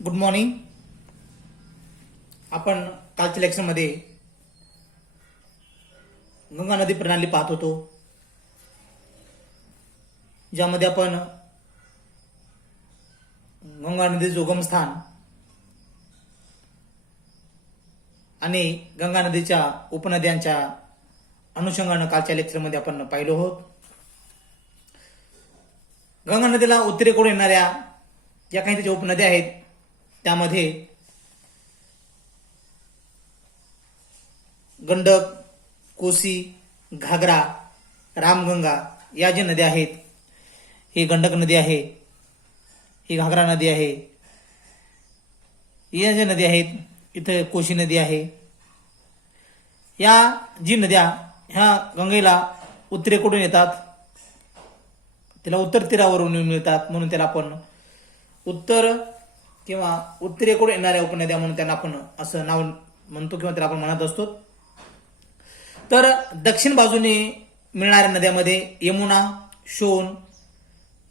Good morning. आपण कालच्या लेक्चरमध्ये गंगा नदी प्रणाली पाहत होतो, ज्यामध्ये आपण गंगा नदीचे उगमस्थान आणि गंगा नदीच्या उपनद्यांच्या अनुषंगाने कालच्या लेक्चरमध्ये आपण पाहिलो आहोत. गंगा नदीला उत्तरेकडून येणाऱ्या ज्या काही त्याच्या उपनद्या आहेत त्यामध्ये गंडक, कोसी, घागरा, रामगंगा या ज्या नद्या आहेत, ही गंडक नदी आहे, ही घागरा नदी आहे, या ज्या नद्या आहेत, इथं कोसी नदी आहे. या जी नद्या ह्या गंगेला उत्तरेकडून येतात, तिला उत्तर तीरावरून मिळतात, म्हणून त्याला आपण उत्तर किंवा उत्तरेकडून येणाऱ्या उपनद्या म्हणून त्यांना आपण असं नाव म्हणतो किंवा त्याला आपण म्हणत असतो. तर दक्षिण बाजूने मिळणाऱ्या नद्यामध्ये यमुना, शोण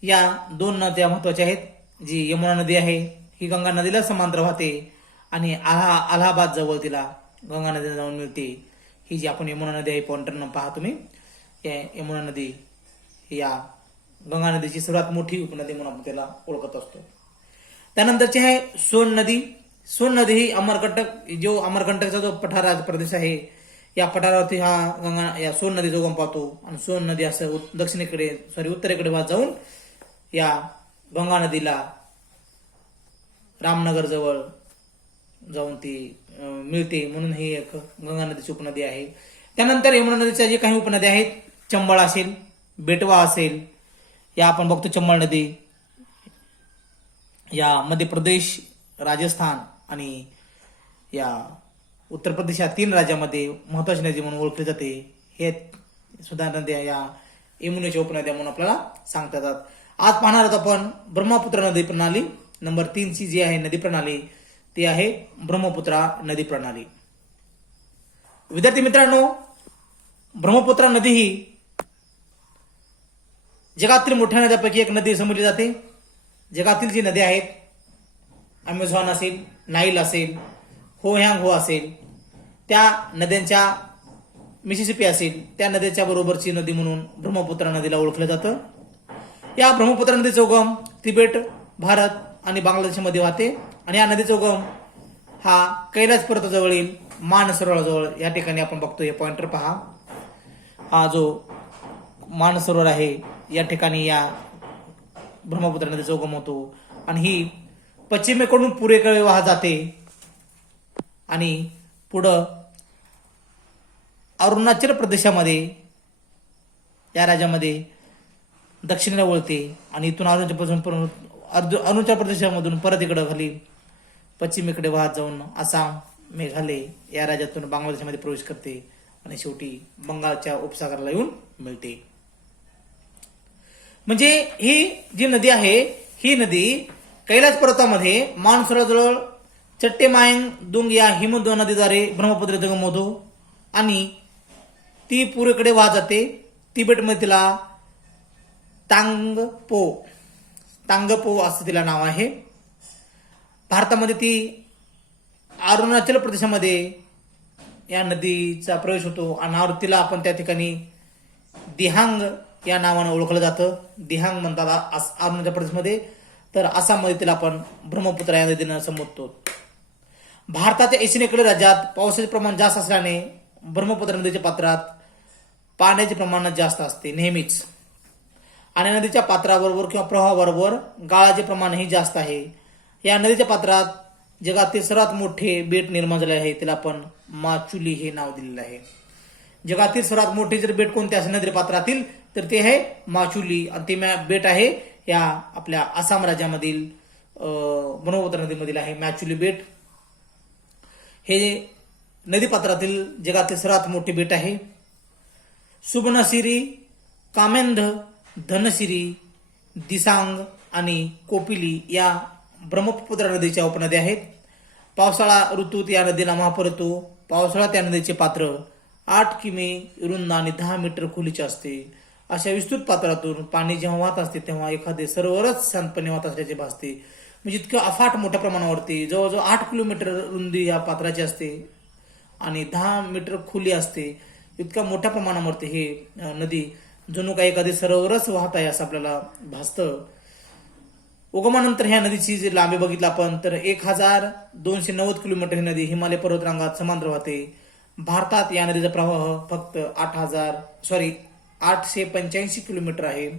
या दोन नद्या महत्वाच्या आहेत. जी यमुना नदी आहे ही गंगा नदीला समांतर वाहते आणि अलाहाबाद जवळ तिला गंगा नदीला जाऊन मिळते. ही जी आपण यमुना नदी आहे, पॉइंटर पहा तुम्ही, या यमुना नदी या गंगा नदीची सर्वात मोठी उपनदी म्हणून आपण त्याला ओळखत असतो. त्यानंतरची आहे सोन नदी. सोन नदी ही अमरकंटकचा जो पठार प्रदेश आहे, या पठारावरती या सोन नदीचा उगम पाहतो आणि सोन नदी असं उत्तरेकडे वाहत जाऊन या गंगा नदीला रामनगर जवळ जाऊन ती मिळते, म्हणून ही एक गंगा नदीची उपनदी आहे. त्यानंतर यमुना नदीच्या जे काही उपनद्या आहेत, चंबळ असेल, बेटवा असेल, या आपण बघतो चंबळ नदी या मध्य प्रदेश, राजस्थान आणि या उत्तर प्रदेश या 3 राज्यामध्ये महत्वाची नदी म्हणून ओळखली जाते. हे सुद्धा नद्या या यमुनेच्या उपनद्या म्हणून आपल्याला सांगता येतात. आज पाहणार आहोत आपण ब्रह्मपुत्रा नदी प्रणाली. नंबर 3 ची जी आहे नदी प्रणाली ती आहे ब्रह्मपुत्रा नदी प्रणाली. विद्यार्थी मित्रांनो, ब्रह्मपुत्रा नदी ही जगातील मोठ्या नद्यापैकी एक नदी समजली जाते. जगातील जी नद्या आहेत, अमेझॉन असेल, नाईल असेल, होयांग हो असेल, त्या नद्यांच्या मिसिसिपी असेल, त्या नद्याच्या बरोबरची नदी म्हणून ब्रह्मपुत्रा नदीला ओळखलं जातं. या ब्रह्मपुत्रा नदीचा उगम तिबेट, भारत आणि बांगलादेशमध्ये वाहते आणि या नदीचा उगम हा कैलास पर्वताजवळील मानसरोवराजवळ या ठिकाणी आपण बघतो. हे पॉइंटर पहा, हा जो मानसरोवर आहे या ठिकाणी या ब्रह्मपुत्रा नदीचा उगम होतो आणि ही पश्चिमेकडून पूर्वेकडे वाहत जाते आणि पुढं अरुणाचल प्रदेशामध्ये या राज्यामध्ये दक्षिणेला वळते आणि इथून अरुणाचल प्रदेशामधून परत इकडं खाली पश्चिमेकडे वाहत जाऊन आसाम, मेघालय या राज्यातून बांगलादेशमध्ये प्रवेश करते आणि शेवटी बंगालच्या उपसागराला येऊन मिळते. म्हणजे ही जी नदी आहे, ही नदी कैलास पर्वतामध्ये मानसरोवराजवळ चट्टेमायंग दुंग या हिमद्रोण नदीद्वारे ब्रह्मपुत्र उगम होतो आणि ती पूर्वेकडे वाहत जाते. तिबेटमध्ये तिला तांगपो असं तिला नाव आहे. भारतामध्ये ती अरुणाचल प्रदेशामध्ये या नदीचा प्रवेश होतो आणि तिला आपण त्या ठिकाणी दिहांग या नावानं ओळखलं जातं. दिहांग म्हणतात अरुणाचल प्रदेशमध्ये, तर आसाममध्ये तिला आपण ब्रह्मपुत्रा या नदीनं संबोधतो. भारताच्या ईशान्येकडील राज्यात पावसाचे प्रमाण जास्त असल्याने ब्रह्मपुत्रा नदीच्या पात्रात पाण्याचे प्रमाण जास्त असते नेहमीच, आणि नदीच्या पात्राबरोबर किंवा प्रवाहाबरोबर गाळाचे प्रमाणही जास्त आहे. या नदीच्या पात्रात जगातील सर्वात मोठे बेट निर्माण झाले आहे, त्याला आपण माचुली हे नाव दिलेलं आहे. जगातील सर्वात मोठे जर बेट कोणते असेल नदी पात्रातील तर ते आहे माचुली, आणि ते बेट आहे या आपल्या आसाम राज्यामधील ब्रह्मपुत्रा नदीमधील आहे माचुली बेट. हे नदीपात्रातील जगातील सर्वात मोठे बेट आहे. सुबनसिरी, कामेंध, धनसिरी, दिसांग आणि कोपिली या ब्रह्मपुत्रा नदीच्या उपनद्या आहेत. पावसाळा ऋतूत या नदीला महापूर येतो. पावसाळ्यात त्या नदीचे पात्र 8 किमी रुंद आणि 10 मीटर खोलीचे असते. अशा विस्तृत पात्रातून पाणी जेव्हा वाहत असते तेव्हा एखादे सरोवरच शांतपणे वाहत असल्याचे भासते. म्हणजे इतकं अफाट मोठ्या प्रमाणावरती जवळजवळ 8 किलोमीटर रुंदी या पात्राची असते आणि 10 मीटर खोली असते. इतक्या मोठ्या प्रमाणावरती हे नदी जणू काही एखादी सरोवरच वाहत आहे असं आपल्याला भासतं. उगमानंतर ह्या नदीची जी लांबी बघितलं आपण तर 1290 किलोमीटर ही नदी हिमालय पर्वतरांगात समांतर वाहते. भारतात या नदीचा प्रवाह फक्त 885 किलोमीटर आहे.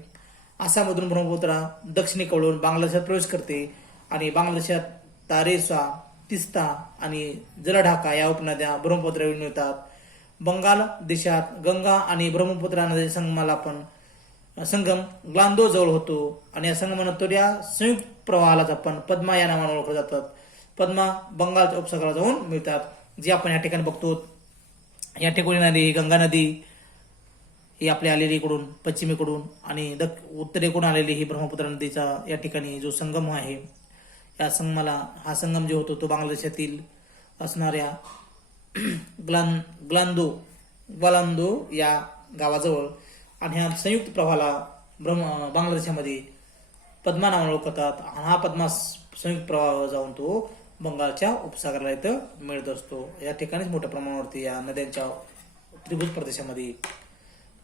आसाममधून ब्रह्मपुत्रा दक्षिणेकडून बांगलादेशात प्रवेश करते आणि बांगलादेशात तारेसा, तिस्ता आणि जलढाका या उपनद्या ब्रह्मपुत्रावर मिळतात. बंगाल देशात गंगा आणि ब्रह्मपुत्रा नदीच्या संगम ग्लांदो जवळ होतो आणि या संगमानंतर या संयुक्त प्रवाहालाच आपण पद्मा या नावाने ओळखले जातात. पद्मा बंगालच्या उपसागराला जाऊन मिळतात, जे आपण या ठिकाणी बघतो. या ठिकाणी ही गंगा नदी ही आपल्या आलेली इकडून पश्चिमेकडून आणि उत्तरेकडून आलेली ही ब्रह्मपुत्रा नदीचा या ठिकाणी जो संगम आहे, या संगमाला हा संगम जो होतो तो बांगलादेशातील असणाऱ्या ग्लांदो या गावाजवळ आणि ह्या संयुक्त प्रवाहाला बांगलादेशामध्ये पद्मा नावाने ओळखतात. आणि हा पद्मा संयुक्त प्रवाह जाऊन तो बंगालच्या उपसागराला इथं मिळत असतो. या ठिकाणीच मोठ्या प्रमाणावरती या नद्यांच्या त्रिभुज प्रदेशामध्ये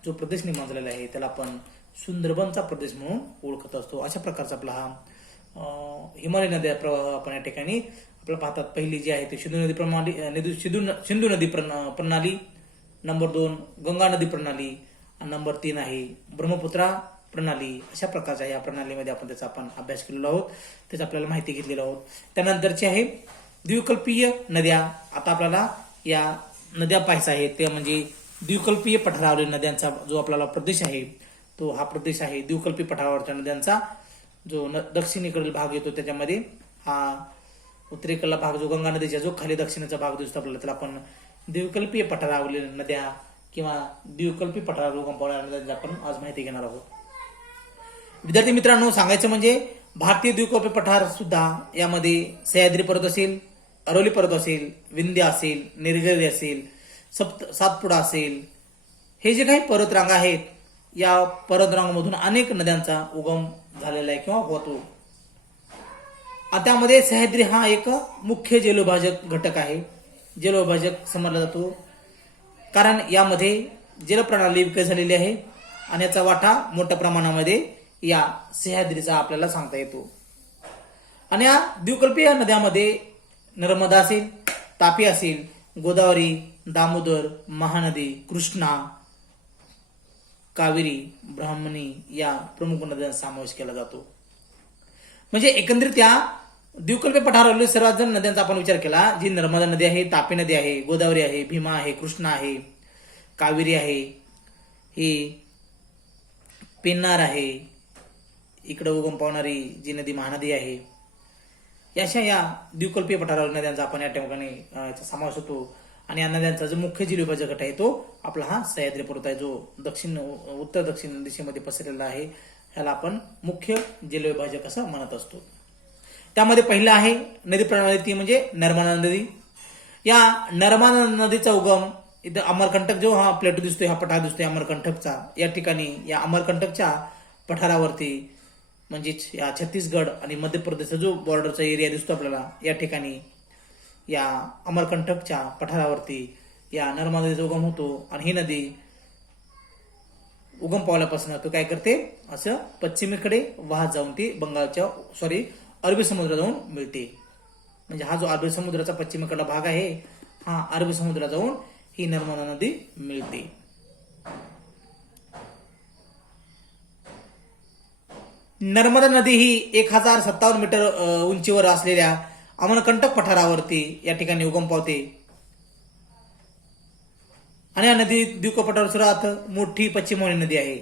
जो प्रदेश निर्माण झालेला आहे त्याला आपण सुंदरबनचा प्रदेश म्हणून ओळखत असतो. अशा प्रकारचा आपला हा हिमालय नद्या प्रवाह आपण या ठिकाणी आपल्याला पाहतात. पहिली जी आहे ती सिंधू नदी प्रणाली, नंबर 2 गंगा नदी प्रणाली आणि नंबर 3 आहे ब्रह्मपुत्रा प्रणाली. अशा प्रकारच्या या प्रणालीमध्ये आपण त्याचा अभ्यास केलेला आहोत, त्याची आपल्याला माहिती घेतलेली आहोत. त्यानंतरची आहे द्विकल्पीय नद्या. आता आपल्याला या नद्या पाहायचा आहे ते म्हणजे द्विकल्पीय पठारावरील नद्यांचा जो आपल्याला प्रदेश आहे तो हा प्रदेश आहे द्विकल्पीय पठारावरच्या नद्यांचा. जो दक्षिणेकडील भाग येतो त्याच्यामध्ये हा उत्तरेकडला भाग जो गंगा नदीचा जो खाली दक्षिणेचा भाग दिसतो आपल्याला त्याला आपण द्विकल्पीय पठारावरील नद्या किंवा द्विकल्पीय पठारावर उगम पावणाऱ्या नद्यांची आपण आज माहिती घेणार आहोत. विद्यार्थी मित्रांनो, सांगायचं म्हणजे भारतीय द्विकल्पीय पठार सुद्धा यामध्ये सह्याद्री पर्वत असेल, अरवली पर्वत असेल, विंध्य असेल, निलगिरी असेल, सातपुडा असेल, हे जे काही पर्वतरांगा आहेत या पर्वतरांगामधून अनेक नद्यांचा उगम झालेला आहे किंवा होतो. त्यामध्ये सह्याद्री हा एक मुख्य जलविभाजक घटक आहे. जलविभाजक समजला जातो कारण यामध्ये जलप्रणाली विकसित झालेली आहे आणि याचा वाटा मोठ्या प्रमाणामध्ये या सह्याद्रीचा आपल्याला सांगता येतो. आणि या द्विकल्पीय नद्यामध्ये नर्मदा असेल, तापी असेल, गोदावरी, दामोदर, महानदी, कृष्णा, कावेरी, ब्राह्मणी या प्रमुख नद्यांचा समावेश केला जातो. म्हणजे एकंदरीत या द्विकल्पीय पठारावरील सर्वात जण नद्यांचा आपण विचार केला, जी नर्मदा नदी आहे, तापी नदी आहे, गोदावरी आहे, भीमा आहे, कृष्णा आहे, कावेरी आहे, ही पेन्नार आहे, इकडे उगम पावणारी जी नदी महानदी आहे, अशा या द्विकल्पीय पठारावरील नद्यांचा आपण या ठिकाणी समावेश होतो. आणि या नद्यांचा जो मुख्य जलविभाजक गट आहे तो आपला हा सह्याद्री पर्वत आहे, जो उत्तर दक्षिण दिशेमध्ये पसरलेला आहे. ह्याला आपण मुख्य जलविभाजक असं म्हणत असतो. त्यामध्ये पहिलं आहे नदी प्रणाली, ती म्हणजे नर्मदा नदी. या नर्मदा नदीचा उगम इथं अमरकंटक जो हा प्लेटो दिसतोय, हा पठार दिसतोय अमरकंटकचा, या ठिकाणी या अमरकंटकच्या पठारावरती म्हणजेच या छत्तीसगड आणि मध्य प्रदेशचा जो बॉर्डरचा एरिया दिसतो आपल्याला, या ठिकाणी या अमरकंटकच्या पठारावरती या नर्मदा नदीचा उगम होतो. आणि ही नदी उगम पावल्यापासून तो काय करते, असं पश्चिमेकडे वाहत जाऊन ती अरबी समुद्रात जाऊन मिळते. म्हणजे हा जो अरबी समुद्राचा पश्चिमेकडला भाग आहे, हा अरबी समुद्रात जाऊन ही नर्मदा नदी मिळते. नर्मदा नदी ही 1057 मीटर उंचीवर असलेल्या अमरकंटक पठारावरती या ठिकाणी उगम पावते. आणि या नदी द्विकल्पीय सर्वात मोठी पश्चिम वाहिनी नदी आहे.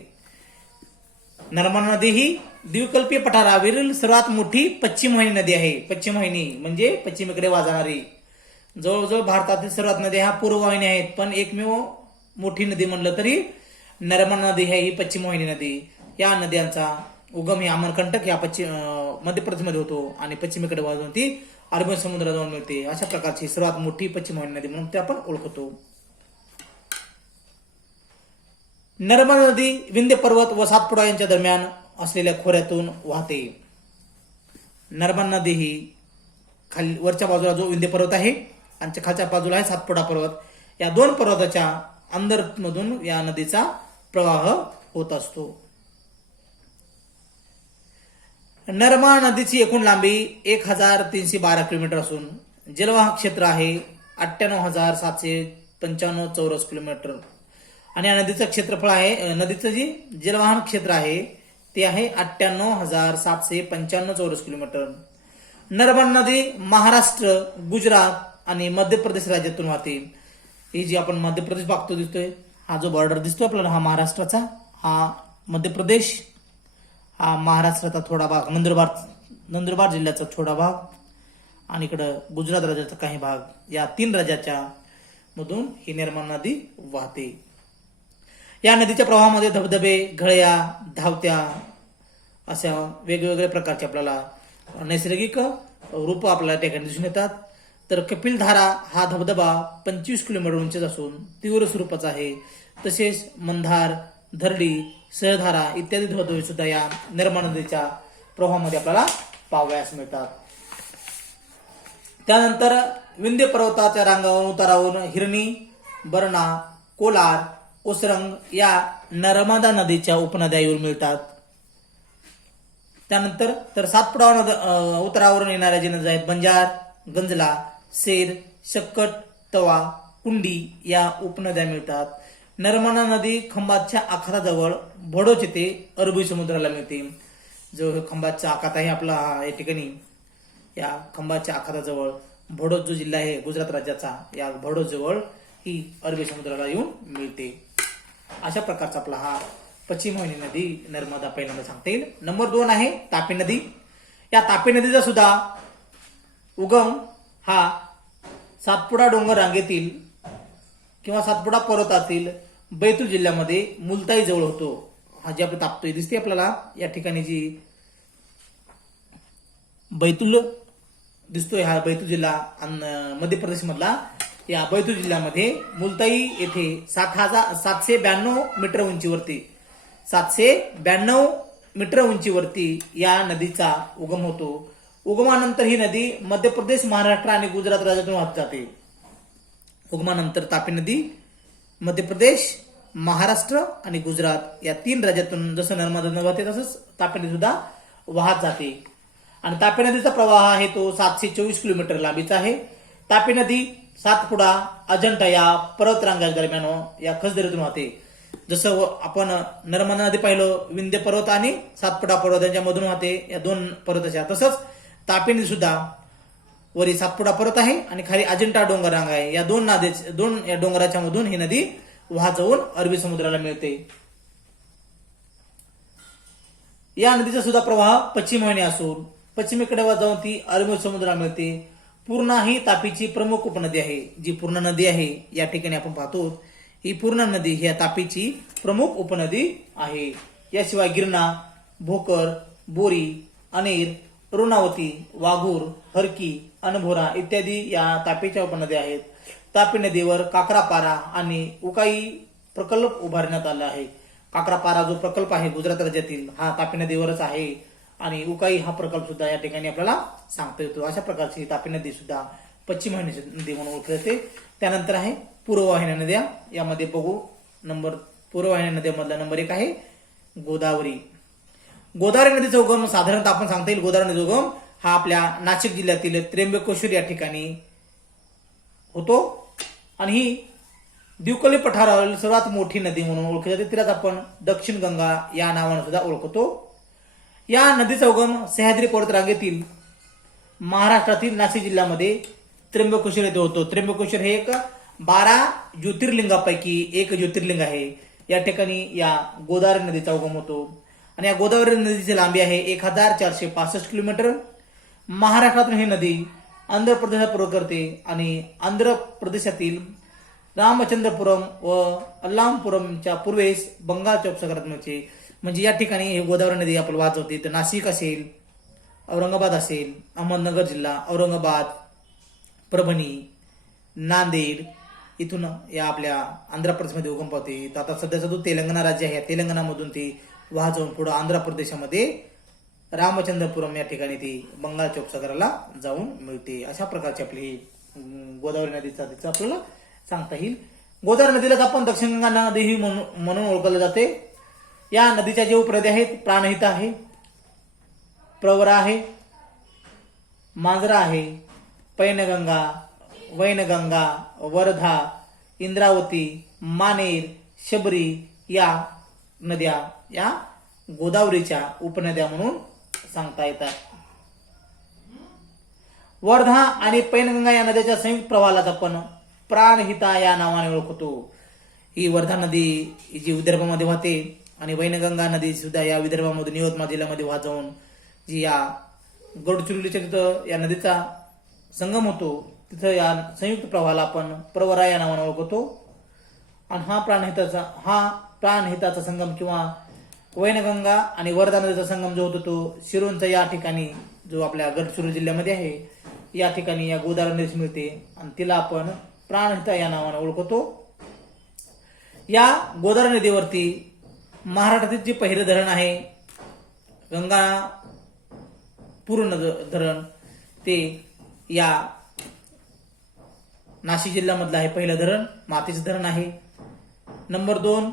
नर्मदा नदी ही द्विकल्पीय पठारावरील सर्वात मोठी पश्चिम वाहिनी नदी आहे. पश्चिम वाहिनी म्हणजे पश्चिमेकडे वाहणारी. जवळजवळ भारतातील सर्वात नद्या ह्या पूर्व वाहिनी आहेत, पण एकमेव मोठी नदी म्हणलं तरी नर्मदा नदी ही पश्चिम वाहिनी नदी. या नद्यांचा उगम ही अमरकंटक या मध्य प्रदेशमध्ये होतो आणि पश्चिमेकडे वाहून ती अरबी समुद्रात जाऊन मिळते. अशा प्रकारची सर्वात मोठी पश्चिम वाहिनी नदी म्हणून ते आपण ओळखतो. नर्मदा नदी विंध्य पर्वत व सातपुडा यांच्या दरम्यान असलेल्या खोऱ्यातून वाहते. नर्मदा नदी ही खाली वरच्या बाजूला जो विंध्य पर्वत आहे आणि खालच्या बाजूला आहे सातपुडा पर्वत, या दोन पर्वताच्या अंदरमधून या नदीचा प्रवाह होत असतो. नर्मदा नदीची एकूण लांबी 1312 किलोमीटर असून जलवाहक क्षेत्र आहे 98,795 चौरस किलोमीटर आणि या नदीचं क्षेत्रफळ आहे, नदीचं जे जलवाहन क्षेत्र आहे ते आहे 98,795 चौरस किलोमीटर. नर्मदा नदी महाराष्ट्र, गुजरात आणि मध्य प्रदेश राज्यातून वाहते. ही जी आपण मध्य प्रदेश बघतो दिसतोय, हा जो बॉर्डर दिसतोय आपल्याला हा महाराष्ट्राचा, हा मध्य प्रदेश, हा महाराष्ट्राचा थोडा भाग, नंदुरबार जिल्ह्याचा थोडा भाग आणि इकडं गुजरात राज्याचा काही भाग, या 3 राज्याच्या मधून ही नर्मदा नदी वाहते. या नदीच्या प्रवाहामध्ये धबधबे, घळया, धावत्या अशा वेगवेगळ्या प्रकारचे आपल्याला नैसर्गिक रूप आपल्याला त्या ठिकाणी दिसून येतात. तर कपिलधारा हा धबधबा 25 किलोमीटर उंचीचा असून तीव्र स्वरूपाचा आहे. तसेच मंदार, धरडी, सहधारा इत्यादी धबधबे सुद्धा या नर्मदा नदीच्या प्रवाहामध्ये आपल्याला पाहावयास मिळतात. त्यानंतर विंध्य पर्वताच्या रांगावरून उतारावरून हिरणी, बरणा, कोलार, ओसरंग या नर्मदा नदीच्या उपनद्या येऊन मिळतात. त्यानंतर तर सातपुडा उतारावरून येणाऱ्या जी नद्या आहेत बंजार, गंजला, सेर, शक्कट, तवा, कुंडी या उपनद्या मिळतात. नर्मदा नदी खंबातच्या आखाताजवळ भडोच येथे अरबी समुद्राला मिळते. जो खंबातचा आखात आहे आपला या ठिकाणी, या खंबातच्या आखाताजवळ भडोच जो जिल्हा आहे गुजरात राज्याचा, या भडोच जवळ ही अरबी समुद्राला येऊन मिळते. अशा प्रकारचा आपला हा पश्चिम वाहिनी नदी नर्मदा पहिल्यांदा सांगता येईल. नंबर 2 आहे तापी नदी. या तापी नदीचा सुद्धा उगम हा सातपुडा डोंगर रांगेतील किंवा सातपुडा पर्वतातील बैतूल जिल्ह्यामध्ये मुलताई जवळ होतो. हा जी आपली तापतोय दिसते आपल्याला या ठिकाणी जी बैतूल दिसतोय, हा बैतूल जिल्हा मध्य प्रदेश मधला, या बैतूल जिल्ह्यामध्ये मुलताई येथे 792 मीटर उंचीवरती 792 मीटर उंचीवरती या नदीचा उगम होतो. उगमानंतर ही नदी मध्य प्रदेश, महाराष्ट्र आणि गुजरात राज्यातून वाहत जाते. उगमानंतर तापी नदी मध्य प्रदेश, महाराष्ट्र आणि गुजरात या 3 राज्यातून जसं नर्मदा नदी वाहते तसंच तापी नदी सुद्धा वाहत जाते. आणि तापी नदीचा प्रवाह आहे तो 724 किलोमीटर लांबीचा आहे. तापी नदी सातपुडा, अजंठा या पर्वतरांगा दरम्यान या खसदरीतून वाहते. जसं आपण नर्मदा नदी पाहिलं विंध्य पर्वत आणि सातपुडा पर्वत यांच्या मधून वाहते, या 2 पर्वताच्या. तसंच तापी नदी सुद्धा वरी सातपुडा पर्वत आहे आणि खाली अजंठा डोंगर रांग आहे, या 2 या डोंगराच्या मधून ही नदी वाहत जाऊन अरबी समुद्राला मिळते. या नदीचा सुद्धा प्रवाह पश्चिम वाहिनी असून पश्चिमेकडे जाऊन ती अरबी समुद्राला मिळते. पूर्णा ही तापीची प्रमुख उपनदी आहे. जी पूर्णा नदी आहे या ठिकाणी आपण पाहतो, ही पूर्णा नदी ही तापीची प्रमुख उपनदी आहे. याशिवाय गिरणा, भोकर, बोरी, अनेर, रुणावती, वाघूर, हरकी, अनभोरा इत्यादी या तापीच्या उपनद्या आहेत. तापी नदीवर काकरापारा आणि उकाई प्रकल्प उभारण्यात आला आहे. काकरापारा जो प्रकल्प आहे गुजरात राज्यातील, हा तापी नदीवरच आहे आणि उकाई हा प्रकल्प सुद्धा या ठिकाणी आपल्याला सांगता येतो. अशा प्रकारची तापी नदी सुद्धा पश्चिम वाहिनी नदी म्हणून ओळखली जाते. त्यानंतर आहे पूर्व वाहिन्या नद्या. यामध्ये बघू पूर्व वाहिन्या नद्यामधला नंबर 1 आहे गोदावरी. गोदावरी नदीचा उगम साधारणतः आपण सांगता येईल, गोदावरी नदीचा उगम हा आपल्या नाशिक जिल्ह्यातील त्र्यंबकेश्वर या ठिकाणी होतो आणि ही दिवकली पठारावरील सर्वात मोठी नदी म्हणून ओळखली जाते. तिलाच आपण दक्षिण गंगा या नावाने सुद्धा ओळखतो. या नदीचा उगम सह्याद्री पर्वतरांगेतील महाराष्ट्रातील नाशिक जिल्ह्यामध्ये त्र्यंबकेश्वर येथे होतो. त्र्यंबकेश्वर हे एक 12 ज्योतिर्लिंगापैकी एक ज्योतिर्लिंग आहे. या ठिकाणी या गोदावरी नदीचा उगम होतो आणि या गोदावरी नदीची लांबी आहे 1465 किलोमीटर. महाराष्ट्रातून ही नदी आंध्र प्रदेशात प्रवेश करते आणि आंध्र प्रदेशातील रामचंद्रपुरम व अल्लामपुरमच्या पूर्वेस बंगालच्या उपसागरात मिळते. म्हणजे या ठिकाणी हे गोदावरी नदी आपण वाहत होती. तर नाशिक असेल, औरंगाबाद असेल, अहमदनगर जिल्हा, औरंगाबाद, परभणी, नांदेड इथून या आपल्या आंध्र प्रदेशमध्ये उगम पावते. तर आता सध्याचा जो तेलंगणा राज्य आहे, तेलंगणामधून ती वाहत जाऊन पुढे आंध्र प्रदेशामध्ये रामचंद्रपुरम या ठिकाणी ती बंगालच्या उपसागराला जाऊन मिळते. अशा प्रकारची आपली ही गोदावरी नदीचा तिचं आपल्याला सांगता येईल. गोदावरी नदीलाच आपण दक्षिण गंगा नदी ही म्हणून ओळखले जाते. या नदीच्या जे उपनद्या आहेत, प्राणहिता आहे, प्रवरा आहे, मांजरा आहे, पैनगंगा, वैनगंगा, वर्धा, इंद्रावती, मानेर, शबरी या नद्या या गोदावरीच्या उपनद्या म्हणून सांगता येतात. वर्धा आणि पैनगंगा या नद्याच्या संयुक्त प्रवाहालाच आपण प्राणहिता या नावाने ओळखतो. ही वर्धा नदी जी विदर्भामध्ये वाहते आणि वैनगंगा नदी सुद्धा या विदर्भामधून यवतमाळ जिल्ह्यामध्ये वाहत जाऊन जी या गडचिरोलीच्या तिथं या नदीचा संगम होतो, तिथं या संयुक्त प्रवाहाला आपण प्रवरा या नावाने ओळखतो. आणि हा प्राणहिताचा संगम किंवा वैनगंगा आणि वर्धा नदीचा संगम जो होतो तो शिरोंचा या ठिकाणी जो आपल्या गडचिरोली जिल्ह्यामध्ये आहे, या ठिकाणी या गोदावरी नदीस मिळते आणि तिला आपण प्राणहिता या नावाने ओळखतो. या गोदावरी नदीवरती महाराष्ट्रातील जे पहिले धरण आहे गंगा पूर्ण धरण, ते या नाशिक जिल्ह्यामधलं आहे पहिलं धरण, मातीचं धरण आहे. नंबर 2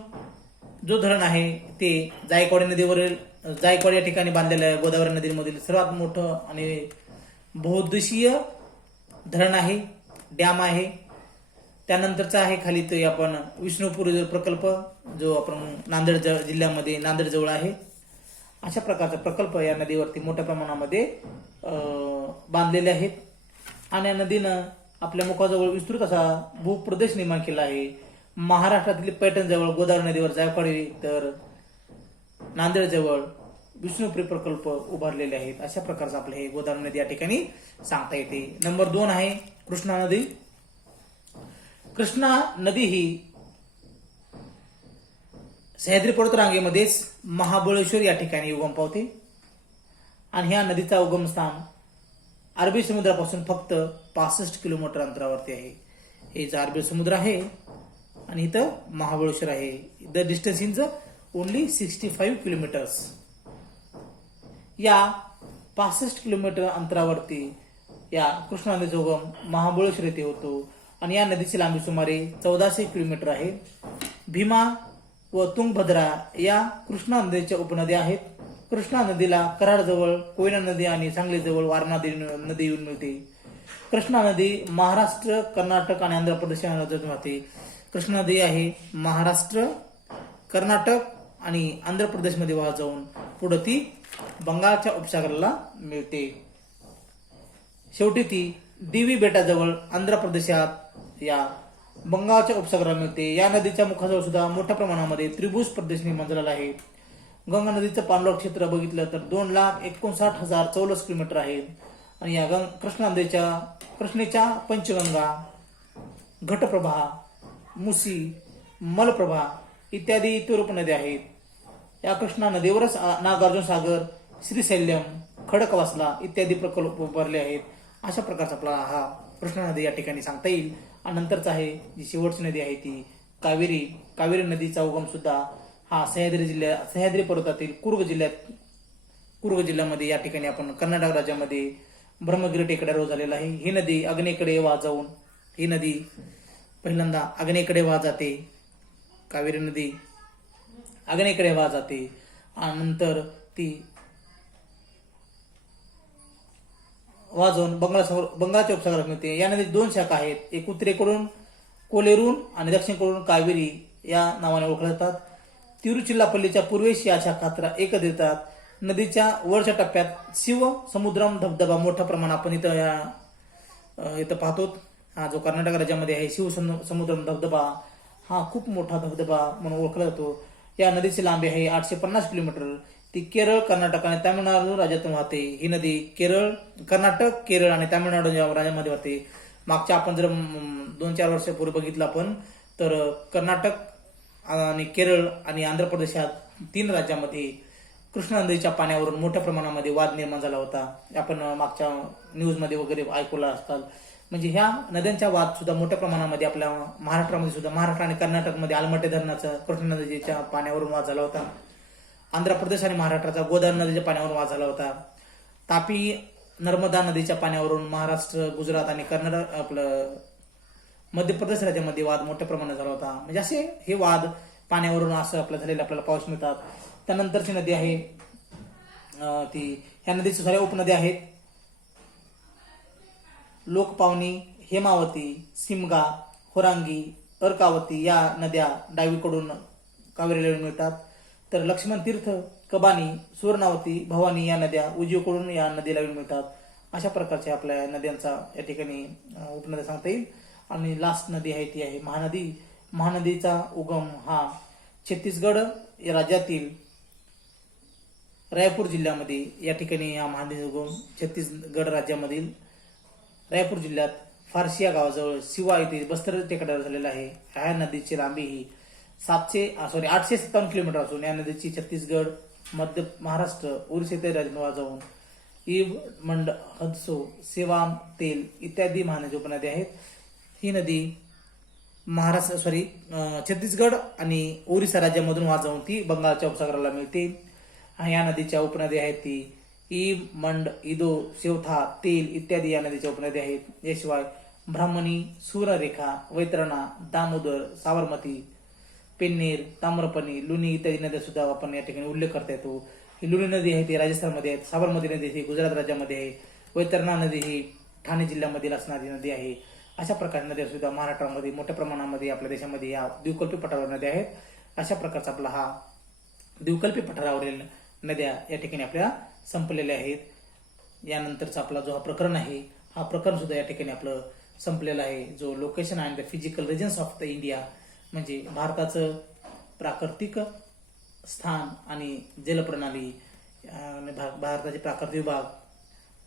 जो धरण आहे ते जायकवाडी नदीवरील जायकवाडी या ठिकाणी बांधलेलं आहे. गोदावरी नदीमधील सर्वात मोठं आणि बहुउद्देशीय धरण आहे, डॅम आहे. त्यानंतरचा आहे खाली ते आपण विष्णुपूर प्रकल्प जो आपण नांदेड जिल्ह्यामध्ये नांदेड जवळ आहे. अशा प्रकारचा प्रकल्प या नदीवरती मोठ्या प्रमाणामध्ये बांधलेले आहेत. आणि या नदीनं आपल्या मुखाजवळ विस्तृत असा भूप्रदेश निर्माण केला आहे. महाराष्ट्रातील पैठण जवळ गोदावरी नदीवर जायकवाडी, तर नांदेड जवळ विष्णुपुरी प्रकल्प उभारलेले आहेत. अशा प्रकारचं आपलं हे गोदावरी नदी या ठिकाणी सांगता येते. नंबर 2 आहे कृष्णा नदी. कृष्णा नदी ही सह्याद्री पर्वतरांगेमध्येच महाबळेश्वर या ठिकाणी उगम पावते आणि ह्या नदीचा उगमस्थान अरबी समुद्रापासून फक्त 65 किलोमीटर अंतरावरती आहे. हे जो अरबी समुद्र आहे आणि इथं महाबळेश्वर आहे. The distance is only 65 kilometres. या 65 किलोमीटर अंतरावरती या कृष्णा नदीचा उगम महाबळेश्वर येथे होतो आणि या नदीची लांबी सुमारे 1400 किलोमीटर आहे. भीमा व तुंगभद्रा या कृष्णा नदीच्या उपनद्या आहेत. कृष्णा नदीला कराडजवळ कोयना नदी आणि सांगलीजवळ वारणा नदी येऊन मिळते. कृष्णा नदी महाराष्ट्र, कर्नाटक आणि आंध्र प्रदेश या नदीतून वाहते. कृष्णा नदी आहे महाराष्ट्र, कर्नाटक आणि आंध्र प्रदेशमध्ये वाहत जाऊन पुढे ती बंगालच्या उपसागराला मिळते. शेवटी ती दिवी बेटाजवळ आंध्र प्रदेशात या बंगालच्या उपसागराला मिळते. या नदीच्या मुखाजवळ सुद्धा मोठ्या प्रमाणामध्ये त्रिभुज प्रदेश निर्माण झालेला आहे. गंगा नदीचं पाणलोट क्षेत्र बघितलं तर 2,59,000 चौरस किलोमीटर आहे. आणि या कृष्णेच्या पंचगंगा, घटप्रभा, मुसी, मलप्रभा इत्यादी इतर उपनद्या आहेत. या कृष्णा नदीवरच नागार्जुन सागर, श्रीशैल्यम, खडकवासला इत्यादी प्रकल्प उभारले आहेत. अशा प्रकारचा आपला हा कृष्णा नदी या ठिकाणी सांगता येईल. आणि नंतरचा आहे जी शेवटची नदी आहे ती कावेरी. कावेरी नदीचा उगम सुद्धा हा सह्याद्री पर्वतातील कुर्ग जिल्ह्यामध्ये या ठिकाणी आपण कर्नाटक राज्यामध्ये ब्रह्मगिरी टेकड्यावर झालेला आहे. ही नदी आग्नेयेकडे वाहत जाऊन ही नदी पहिल्यांदा आग्नेयेकडे वाहत जाते. कावेरी नदी आग्नेयेकडे वाहत जाते आणि नंतर ती वाजवून बंगालच्या उपसागरात मिळते. या नदीत 2 शाखा आहेत. एक उत्तरेकडून कोलेरून आणि दक्षिणेकडून कावेरी या नावाने ओळखल्या जातात. तिरुचिल्लापल्लीच्या पूर्वेस या शाखा एकत्र येतात. नदीच्या वरच्या टप्प्यात शिव समुद्रम धबधबा मोठ्या प्रमाणात आपण इथं पाहतो. हा जो कर्नाटक राज्यामध्ये आहे शिव समुद्रम धबधबा हा खूप मोठा धबधबा म्हणून ओळखला जातो. या नदीची लांबी आहे 850 किलोमीटर. ती केरळ, कर्नाटक आणि तामिळनाडू राज्यातून वाहते. ही नदी कर्नाटक, केरळ आणि तामिळनाडू राज्यामध्ये वाहते. मागच्या आपण जर 2-4 वर्षापूर्वी बघितलं आपण तर कर्नाटक आणि केरळ आणि आंध्र प्रदेशात 3 राज्यामध्ये कृष्णा नदीच्या पाण्यावरून मोठ्या प्रमाणामध्ये वाद निर्माण झाला होता. आपण मागच्या न्यूजमध्ये वगैरे ऐकलं असताल. म्हणजे ह्या नद्यांच्या वाद सुद्धा मोठ्या प्रमाणामध्ये आपल्या महाराष्ट्रामध्ये सुद्धा महाराष्ट्र आणि कर्नाटकमध्ये आलमट्टी धरणाचा कृष्णा नदीच्या पाण्यावरून वाद झाला होता. आंध्र प्रदेश आणि महाराष्ट्राचा गोदावरी नदीच्या पाण्यावरून वाद झाला होता. तापी नर्मदा नदीच्या पाण्यावरून महाराष्ट्र, गुजरात आणि कर्नाटक आपलं मध्य प्रदेश राज्यामध्ये वाद मोठ्या प्रमाणात झाला होता. म्हणजे असे हे वाद पाण्यावरून असं झालेले आपल्याला पाऊस मिळतात. त्यानंतरची नदी आहे ती, ह्या नदीच्या साऱ्या उपनद्या आहेत. लोकपावनी, हेमावती, सिमगा, होरांगी, अर्कावती या नद्या डावीकडून कावेरीला मिळतात. तर लक्ष्मण तीर्थ, कबानी, सुवर्णावती, भवानी या नद्या उजवीकडून या नदीला मिळतात. अशा प्रकारच्या आपल्या नद्यांचा या ठिकाणी उपनद्या सांगता येईल. आणि लास्ट नदी आहे ती आहे महानदी. महानदीचा उगम हा छत्तीसगड राज्यातील रायपूर जिल्ह्यामध्ये या ठिकाणी हा महानदी उगम छत्तीसगड राज्यामधील रायपूर जिल्ह्यात फारसी या गावाजवळ सिवा येथे बस्तर टेकड्यावर झालेला आहे. ह्या नदीची लांबी ही 857 किलोमीटर असून या नदीची छत्तीसगड, मध्य महाराष्ट्र, ओरिसा इत्यादी राज्यांना जाऊन ईब, मंड, हदसो, सेवाम, तेल इत्यादी महानदी उपनद्या आहेत. ही नदी छत्तीसगड आणि ओरिसा राज्यामधून वाद जाऊन ती बंगालच्या उपसागराला मिळते. या नदीच्या उपनद्या आहेत ती ईब, मंड, इदो, शेवथा, तेल इत्यादी या नदीच्या उपनद्या आहेत. याशिवाय ब्राह्मणी, सूर्यरेखा, वैतरणा, दामोदर, साबरमती, पेन्नेर, ताम्रपणी, लुनी इत्यादी नद्या सुद्धा आपण या ठिकाणी उल्लेख करता येतो. ही लुनी नदी आहे ती राजस्थानमध्ये आहे. साबरमती नदी ही गुजरात राज्यामध्ये आहे. वैतरणा नदी ही ठाणे जिल्ह्यामधील असणारी नदी आहे. अशा प्रकारे नद्या सुद्धा महाराष्ट्रामध्ये मोठ्या प्रमाणामध्ये आपल्या देशामध्ये या द्विकल्पी पठारावर नद्या आहेत. अशा प्रकारचा आपला हा द्विकल्पी पठारावरील नद्या या ठिकाणी आपल्या संपलेल्या आहेत. यानंतरचा आपला जो हा प्रकरण आहे हा प्रकरण सुद्धा या ठिकाणी आपलं संपलेलं आहे. जो location and the physical regions of the India म्हणजे भारताचं प्राकृतिक स्थान आणि जलप्रणाली, भारताचे प्राकृतिक विभाग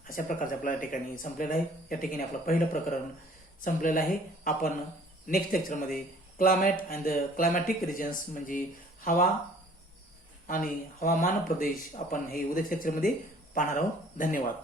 अशा प्रकारचे आपल्या ठिकाणी संपलेलं आहे. या ठिकाणी आपलं पहिलं प्रकरण संपलेलं आहे. आपण नेक्स्ट लेक्चरमध्ये climate and the climatic regions म्हणजे हवा आणि हवामान प्रदेश आपण हे उद्याच्या लेक्चरमध्ये पाहणार आहोत. धन्यवाद.